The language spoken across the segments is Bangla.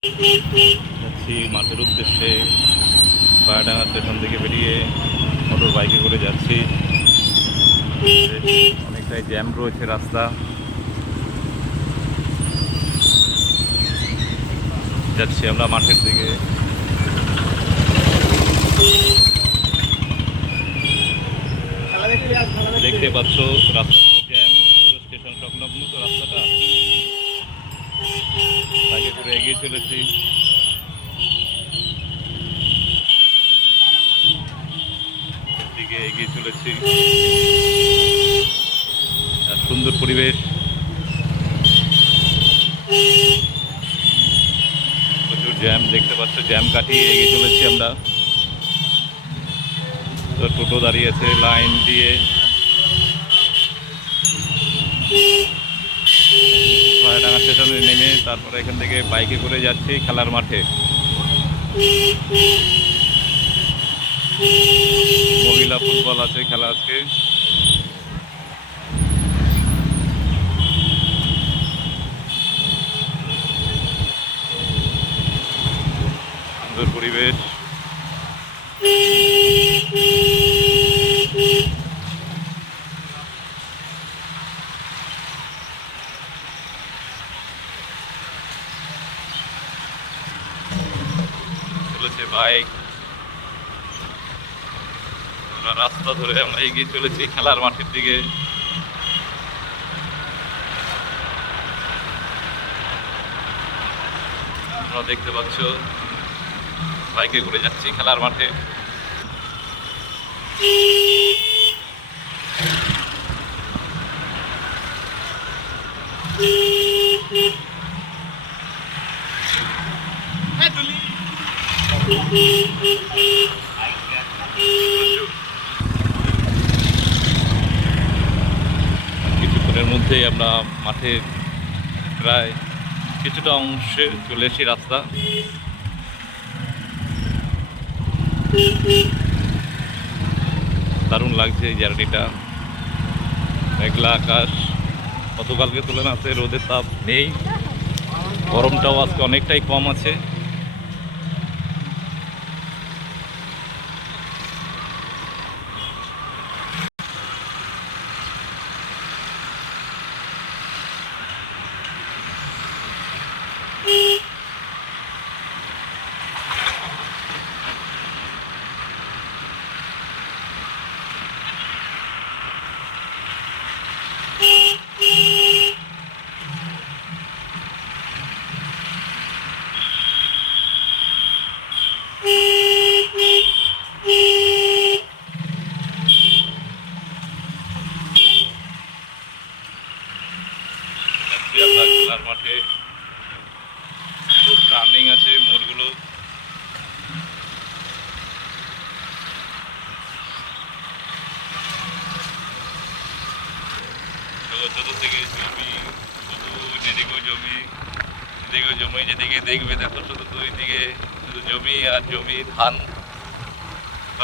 যাচ্ছি মাঠের উদ্দেশ্যে। পায়রাডাঙ্গা স্টেশন থেকে বেরিয়ে মোটর বাইকে করে যাচ্ছি। অনেকটাই জ্যাম রয়েছে রাস্তা। যাচ্ছি আমরা মাঠের দিকে। দেখতে পাচ্ছ রাস্তা পুরো জ্যাম, পুরো স্টেশন সংলগ্ন তো রাস্তাটা। বাইকে করে এগিয়ে চলেছি। দিকে এগিয়ে চলেছি। আর সুন্দর পরিবেশ, প্রচুর জ্যাম দেখতে পাচ্ছ। জ্যাম কাটিয়ে এগিয়ে চলেছি আমরা। তো টোটো দাঁড়িয়েছে লাইন দিয়ে। পায়রাডাঙ্গা স্টেশনে নেমে তারপরে এখান থেকে বাইকে করে যাচ্ছি খেলার মাঠে। মহিলা ফুটবল আছে, খেলা আজকে। সুন্দর পরিবেশ। চলেছে বাইক। রাস্তা ধরে আমরা এগিয়ে চলেছি খেলার মাঠের দিকে। তোমরা দেখতে পাচ্ছ বাইকে করে যাচ্ছি খেলার মাঠে। কিছুক্ষণের মধ্যেই আমরা মাঠের প্রায় কিছুটা অংশে চলে এসেছি রাস্তা। দারুণ লাগছে এই জার্নিটা। মেঘলা আকাশ, গতকালকে তুলনাতে রোদের তাপ নেই, গরমটাও আজকে অনেকটাই কম আছে। আমরা খেলার মাঠে খুব রানিং আছে মোড়গুলো। চতুর্দিকে জমি, শুধু যেদিকেও জমি, এদিকেও জমি, যেদিকে দেখবে দেখো শুধু দুই দিকে শুধু জমি আর জমি, ধান।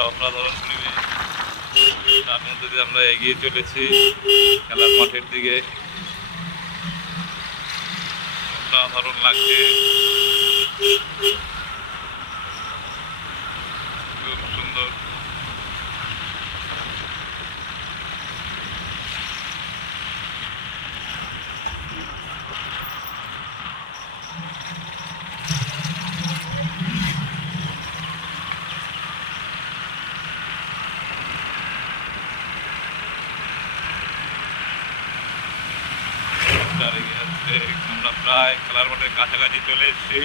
অসাধারণ পরিবেশ। তার মধ্যে দিয়ে আমরা এগিয়ে চলেছি খেলার মাঠের দিকে। অসাধারণ লাগছে, খুব সুন্দর। আমরা প্রায় খেলার মাঠের কাছাকাছি চলে এসেছি।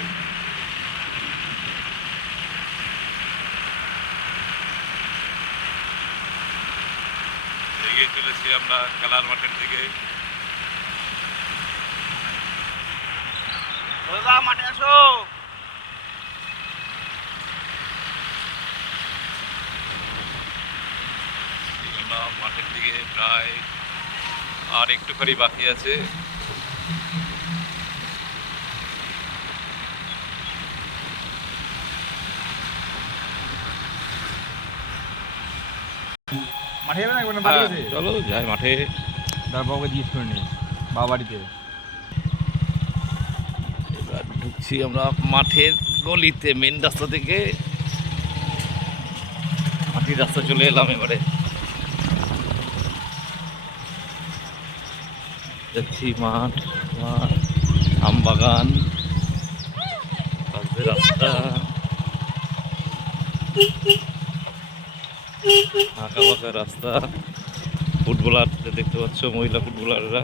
এগিয়ে চলেছি আমরা খেলার মাঠের দিকে। মাঠে আসো। মাঠের দিকে প্রায় আর একটুখানি বাকি আছে। মাঠে যাবে না বাড়ি গেছে? চলো যাই মাঠে। তার বাবাকে জিজ্ঞেস করে নি, বাবা বাড়িতে। এবার ঢুকছি আমরা মাঠের গলিতে, মেন রাস্তা থেকে মাটির রাস্তা চলে এলাম এবারে। যাচ্ছি মাঠ, আম বাগান, পাশে রাস্তা, আঁকা বাঁকা রাস্তা। ফুটবলার দেখতে পাচ্ছ, মহিলা ফুটবলাররা।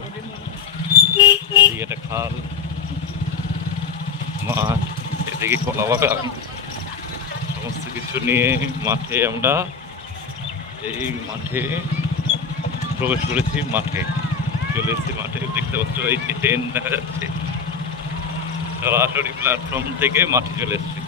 এদিকে একটা খাল, মাঠ, এদিকে কলা বাগান, সমস্ত কিছু নিয়ে মাঠে আমরা এই মাঠে প্রবেশ করেছি। মাঠে চলে এসেছি, মাঠে দেখতে পাচ্ছ এই যে ট্রেন দেখা যাচ্ছে, সরাসরি প্ল্যাটফর্ম থেকে মাঠে চলে এসেছি।